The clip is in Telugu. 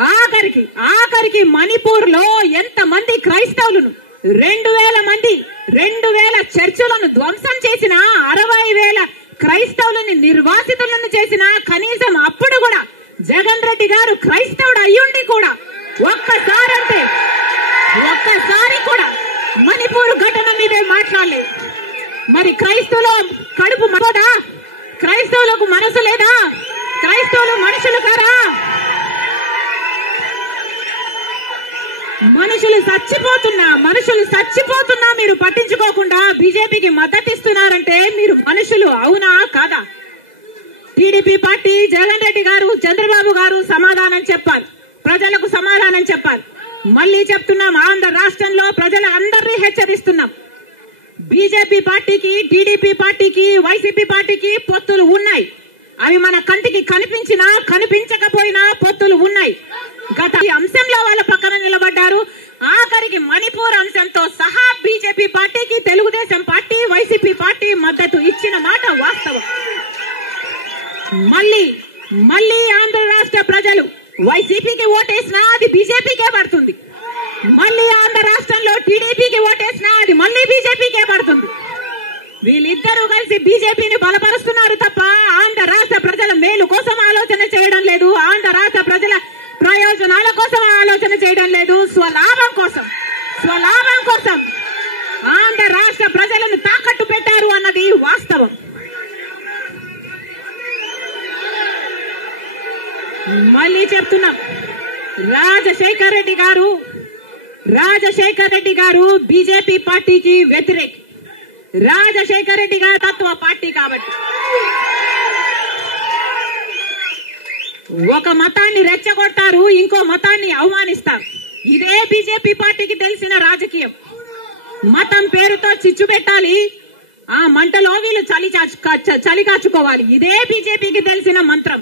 ఆఖరికి మణిపూర్ లో ఎంత మంది క్రైస్తవులను 2000 చర్చిలను ధ్వంసం చేసిన 60,000 క్రైస్తవులని నిర్వాసితులను చేసిన కనీసం అప్పుడు కూడా జగన్ రెడ్డి గారు క్రైస్తవుడు అయ్యుండి కూడా ఒక్కసారి కూడా మణిపూర్ ఘటన మీదే మాట్లాడలేదు. మరి క్రైస్తవుల కడుపు మరోదా? క్రైస్తవులకు మనసు లేదా? క్రైస్తవులు మనుషులు కారా? మనుషులు చచ్చిపోతున్నా మీరు పట్టించుకోకుండా బీజేపీకి మద్దతిస్తున్నారంటే మీరు మనుషులు అవునా కాదా? టీడీపీ పార్టీ, జగన్ రెడ్డి గారు, చంద్రబాబు గారు సమాధానం చెప్పాలి, ప్రజలకు సమాధానం చెప్పాలి. మళ్ళీ చెప్తున్నాం, ఆంధ్ర రాష్ట్రంలో ప్రజల అందరినీ హెచ్చరిస్తున్నాం. బీజేపీ పార్టీకి, టీడీపీ పార్టీకి, వైసీపీ పార్టీకి పొత్తులు ఉన్నాయి. అవి మన కంటికి కనిపించినా కనిపించకపోయినా పొత్తులు ఉన్నాయి. గత అంశంలో వాళ్ళ పక్కన నిలబడ్డారు. ఆఖరికి మణిపూర్ అంశంతో సహా బీజేపీ పార్టీకి తెలుగుదేశం పార్టీ, వైసీపీ పార్టీ మద్దతు ఇచ్చిన మాట వాస్తవం. మళ్ళీ ఆంధ్ర రాష్ట్ర ప్రజలు వైసీపీకి ఓటేసినా అది బీజేపీకే పడుతుంది. మళ్ళీ ఆంధ్ర రాష్ట్రంలో టీడీపీకి ఓటేసినా అది మళ్ళీ బీజేపీకే పడుతుంది. వీళ్ళిద్దరూ కలిసి బీజేపీని బలపరుస్తున్నారు తప్ప ఆంధ్ర రాష్ట్ర ప్రజల మేలు కోసం ఆలోచన చేయడం లేదు. ఆంధ్ర రాష్ట్ర ప్రజల ప్రయోజనాల కోసం ఆలోచన చేయడం లేదు. స్వలాభం కోసం ఆంధ్ర రాష్ట్ర ప్రజలను తాకట్టు పెట్టారు అన్నది వాస్తవం. మళ్ళీ చెప్తున్నాం, రాజశేఖర్ రెడ్డి గారు బీజేపీ పార్టీకి వ్యతిరేకి. రాజశేఖర్ రెడ్డి గారు తత్వ పార్టీ కాబట్టి ఒక మతాన్ని రెచ్చగొడతారు, ఇంకో మతాన్ని అవమానిస్తారు. ఇదే బీజేపీ పార్టీకి తెలిసిన రాజకీయం. మతం పేరుతో చిచ్చు పెట్టాలి, ఆ మంటలో వీళ్ళు చలి కాచుకోవాలి. ఇదే బీజేపీకి తెలిసిన మంత్రం.